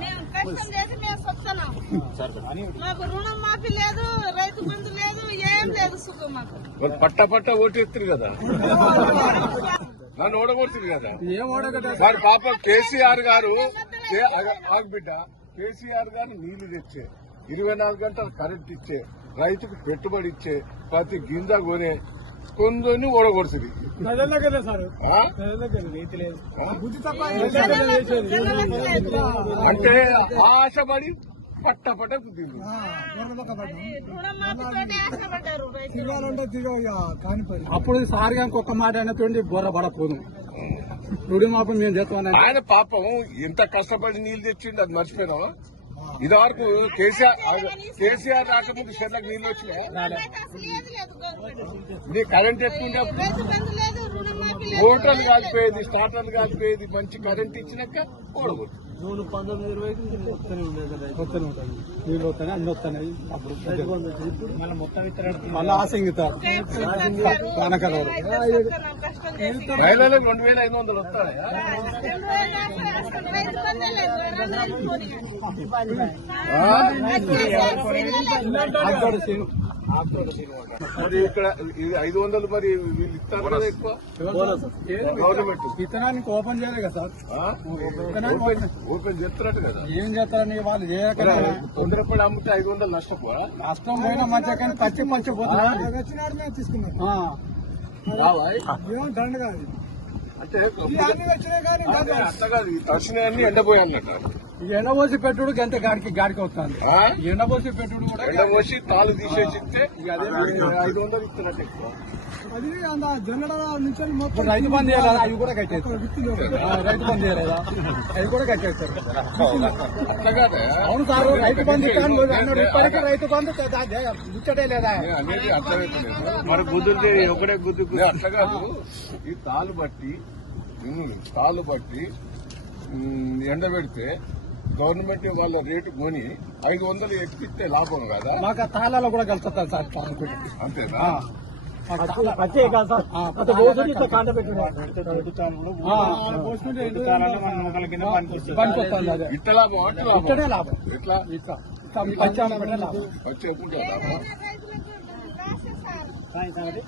మేము కష్టం చేసి మేము వస్తున్నాం. మాకు రుణం మాఫీ లేదు, రైతు బంధు లేదు, ఏం లేదు సుఖం మాకు. పట్ట ఓటెత్తురు కదా, నన్ను ఓడగొడుతుంది కదా. సార్ పాప కేసీఆర్ గారు బిడ్డ కేసీఆర్ గారు నీళ్లు తెచ్చే 24 గంటలు కరెంట్ ఇచ్చే రైతుకు పెట్టుబడి ఇచ్చే ప్రతి గింజ కొనే కొందరిని ఓడగొడుతుంది. అంటే ఆశపడి పట్ట గుద్దింది. అప్పుడు సార్ గారికి ఒక్క మాట అయినటువంటి బొర్ర పడపోదు. రుణమాఫీ మేము చేస్తామని ఆయన పాపం ఎంత కష్టపడి నీళ్లు తెచ్చిండు, అది మర్చిపోయినావా? ఇది వరకు కేసీఆర్ రాకముందు చెట్లకు నీళ్లు వచ్చినాయి. నీ కరెంట్ ఎక్కువ మోటార్లు కాలిపోయేది, స్టార్టర్లు కాలిపోయేది. మంచి కరెంట్ ఇచ్చినాక ఓడగొట్టు. జూన్ 19-20 వస్తూనే ఉంటుంది. నీళ్ళు వస్తాయి, అన్ని వస్తున్నాయి. అప్పుడు మళ్ళీ ఆశంగితారు కానకరావు మహిళలకు 2500 వస్తాయా? మరి ఇక్కడ 500 మరి వీళ్ళు ఇస్తారు కదా ఎక్కువ గవర్నమెంట్. విత్తనానికి ఓపెన్ చేయలే కదా సార్, ఓపెన్ చేస్తున్నట్టు కదా. ఏం చేస్తారని వాళ్ళు చేయకుండా తొందరపడి అమ్మితే 500 నష్టపోవా? నష్టం పోయినా మంచిగా కానీ పచ్చి పోతున్నా తీసుకున్నాం. అంటే అట్లా కాదు, ఈ తడిసినవన్నీ ఎండపోయి అన్నట్టు. ఎండబోసి పెట్టుడు గంట గాడికి వస్తాను. ఎండబోసి పెట్టుడు కూడా ఎండబోసి తాళ్ళు తీసేసి ఇస్తే 500 ఇస్తున్నట్టు ఎక్కువ. అది జొన్నల నుంచి రైతు బంద్ చేయాలి, అవి కూడా కట్టేస్తారు. రైతు బంద్ చేయలేదా, అవి కూడా కట్టేస్తారు. అట్లా కాదా? అవును సార్, రైతు బంధు ఇప్పటికీ రైతు బంధు ముచ్చటే లేదా అనేది అర్థమవుతుంది. మరి గుద్దులు ఒకటే గుద్దు అట్లా కాదు. ఈ తాళ్ళు బట్టి ఎండబెడితే గవర్నమెంట్ వాళ్ళ రేటు కొని 500 ఎక్కిస్తే లాభం కదా. మాకు ఆ తాళాలో కూడా కలుపుతారు సార్. అంతేనా? ఇట్ట లాభం అంటే ఇక్కడే లాభం. ఎట్లా లాభం వచ్చే రైతులకు